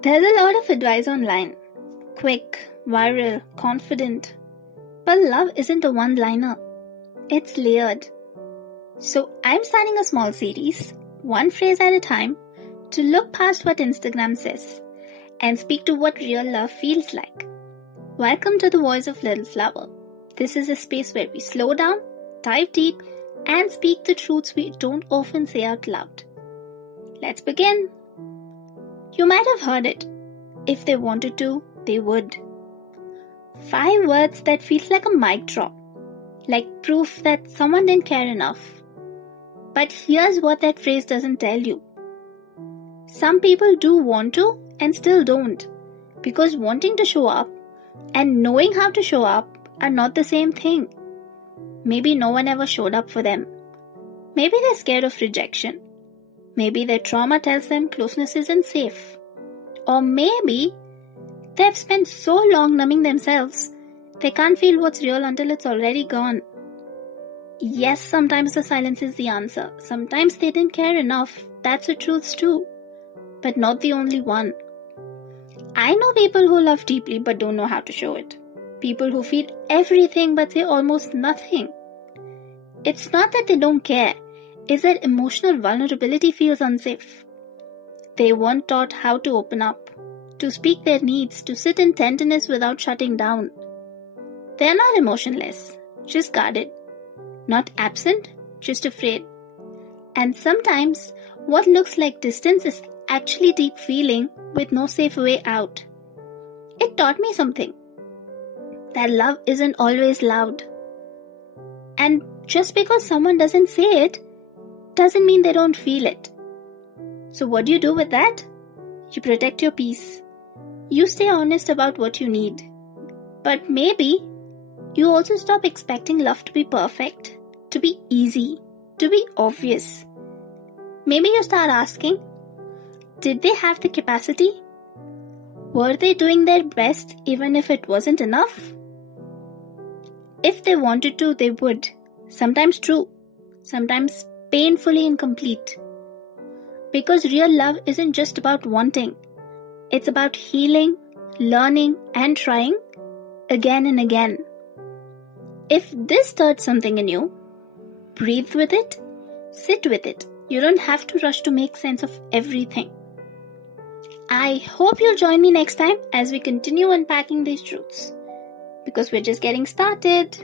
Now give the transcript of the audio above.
There's a lot of advice online. Quick, viral, confident. But love isn't a one-liner. It's layered. So I'm starting a small series, one phrase at a time, to look past what Instagram says and speak to what real love feels like. Welcome to the Voice of Little Flower. This is a space where we slow down, dive deep, and speak the truths we don't often say out loud. Let's begin. You might have heard it. If they wanted to, they would. 5 words that feels like a mic drop, like proof that someone didn't care enough. But here's what that phrase doesn't tell you. Some people do want to and still don't, because wanting to show up and knowing how to show up are not the same thing. Maybe no one ever showed up for them. Maybe they're scared of rejection. Maybe their trauma tells them closeness isn't safe. Or maybe they've spent so long numbing themselves, they can't feel what's real until it's already gone. Yes, sometimes the silence is the answer. Sometimes they didn't care enough. That's the truth too. But not the only one. I know people who love deeply but don't know how to show it. People who feel everything but say almost nothing. It's not that they don't care. It's that emotional vulnerability feels unsafe. They weren't taught how to open up, to speak their needs, to sit in tenderness without shutting down. They're not emotionless, just guarded. Not absent, just afraid. And sometimes what looks like distance is actually deep feeling with no safe way out. It taught me something. That love isn't always loud. And just because someone doesn't say it, doesn't mean they don't feel it. So what do you do with that? You protect your peace. You stay honest about what you need. But maybe you also stop expecting love to be perfect, to be easy, to be obvious. Maybe you start asking, did they have the capacity? Were they doing their best even if it wasn't enough? If they wanted to, they would. Sometimes true, sometimes painfully incomplete. Because real love isn't just about wanting. It's about healing, learning, and trying again and again. If this stirred something in you, breathe with it, sit with it. You don't have to rush to make sense of everything. I hope you'll join me next time as we continue unpacking these truths. Because we're just getting started.